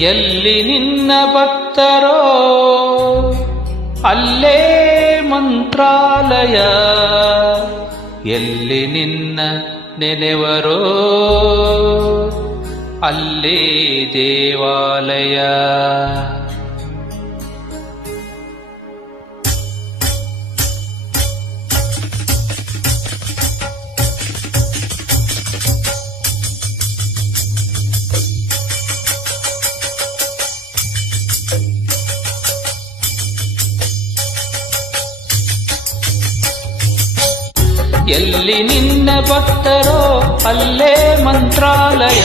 ಎಲ್ಲಿ ನಿನ್ನ ಭಕ್ತರೋ ಅಲ್ಲೇ ಮಂತ್ರಾಲಯ, ಎಲ್ಲಿ ನಿನ್ನ ನೆನೆವರೋ ಅಲ್ಲೇ ದೇವಾಲಯ. ಎಲ್ಲಿ ನಿನ್ನ ಭಕ್ತರೋ ಅಲ್ಲೇ ಮಂತ್ರಾಲಯ,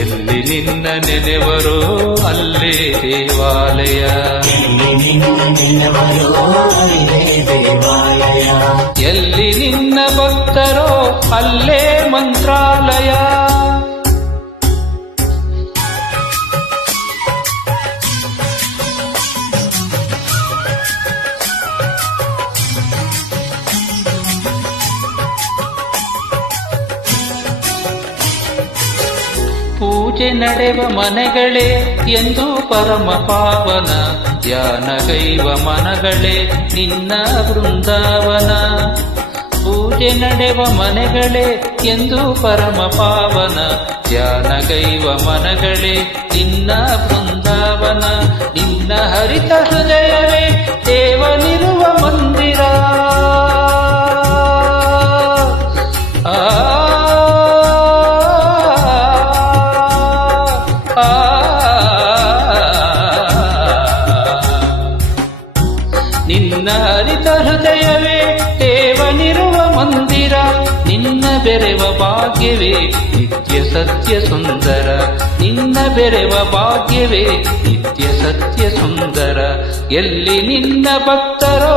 ಎಲ್ಲಿ ನಿನ್ನ ನೆನೆವರೋ ಅಲ್ಲೇ ದೇವಾಲಯ. ಎಲ್ಲಿ ನಿನ್ನ ಭಕ್ತರೋ ಅಲ್ಲೇ ಮಂತ್ರಾಲಯ. ಪೂಜೆ ನಡೆವ ಮನೆಗಳೇ ಎಂದು ಪರಮ ಪಾವನ, ಧ್ಯಾನಗೈವ ಮನಗಳೇ ನಿನ್ನ ಬೃಂದಾವನ. ಪೂಜೆ ನಡೆವ ಮನೆಗಳೇ ಎಂದು ಪರಮ ಪಾವನ, ಧ್ಯಾನಗೈವ ಮನಗಳೇ ನಿನ್ನ ಬೃಂದಾವನ. ನಿನ್ನ ಹರಿತ ಹೃದಯವೇ ದೇವನಿರುವ ಮಂದಿರ, ನಿನ್ನ ಹರಿತ ಹೃದಯವೇ ದೇವನಿರುವ ಮಂದಿರ. ನಿನ್ನ ಬೆರೆವ ಭಾಗ್ಯವೇ ನಿತ್ಯ ಸತ್ಯ ಸುಂದರ, ನಿನ್ನ ಬೆರೆವ ಭಾಗ್ಯವೇ ನಿತ್ಯ ಸತ್ಯ ಸುಂದರ. ಎಲ್ಲಿ ನಿನ್ನ ಭಕ್ತರೋ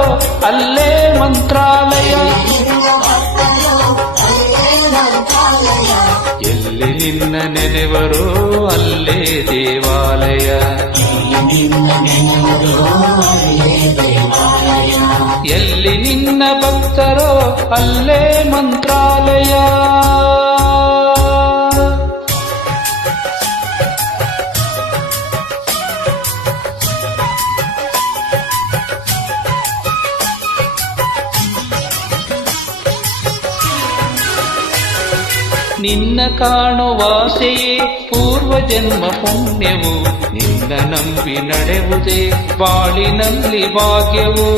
ಅಲ್ಲೇ ಮಂತ್ರಾಲಯ, ಎಲ್ಲಿ ನಿನ್ನ ನೆನೆವರೋ ಅಲ್ಲೇ ದೇವಾಲಯ. ಎಲ್ಲಿ ನಿನ್ನ ಭಕ್ತರೋ ಅಲ್ಲೇ ಮಂತ್ರಾಲಯ. ನಿನ್ನ ಕಾಣುವಾಸೆಯೇ ಪೂರ್ವ ಜನ್ಮ ಪುಣ್ಯವು, ನಿನ್ನ ನಂಬಿ ನಡೆವುದೇ ಬಾಳಿನಲ್ಲಿ ಭಾಗ್ಯವು.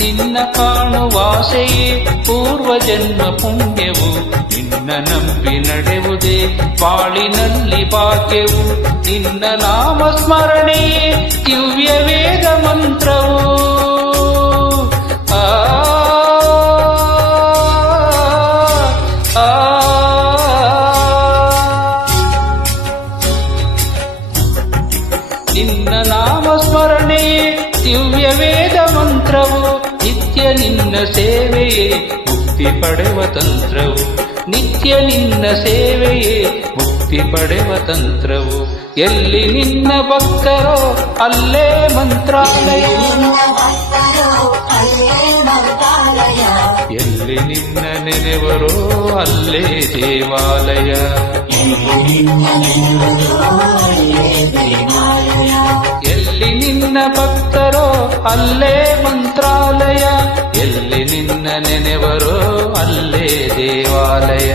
ನಿನ್ನ ಕಾಣುವಾಸೆಯೇ ಪೂರ್ವ ಜನ್ಮ ಪುಣ್ಯವು, ನಿನ್ನ ನಂಬಿ ನಡೆವುದೇ ಬಾಳಿನಲ್ಲಿ ಭಾಗ್ಯವು. ನಿನ್ನ ನಾಮ ಸ್ಮರಣೆಯೇ ದಿವ್ಯ ವೇದ ಮಂತ್ರವು. ನಿನ್ನ ನಾಮ ಸ್ಮರಣೆಯೇ ದಿವ್ಯ ವೇದ ಮಂತ್ರವು, ನಿತ್ಯ ನಿನ್ನ ಸೇವೆಯೇ ಮುಕ್ತಿ ಪಡೆವ ತಂತ್ರವು. ನಿತ್ಯ ನಿನ್ನ ಸೇವೆಯೇ ಮುಕ್ತಿ ಪಡೆವ ತಂತ್ರವು. ಎಲ್ಲಿ ನಿನ್ನ ಭಕ್ತರೋ ಅಲ್ಲೇ ಮಂತ್ರಾಲಯ, ಎಲ್ಲಿ ನಿನ್ನ ನೆನೆವರೋ ಅಲ್ಲೇ ದೇವಾಲಯ. ಎಲ್ಲಿ ನಿನ್ನ ಭಕ್ತರೋ ಅಲ್ಲೇ ಮಂತ್ರಾಲಯ, ಎಲ್ಲಿ ನಿನ್ನ ನೆನೆವರೋ ಅಲ್ಲೇ ದೇವಾಲಯ.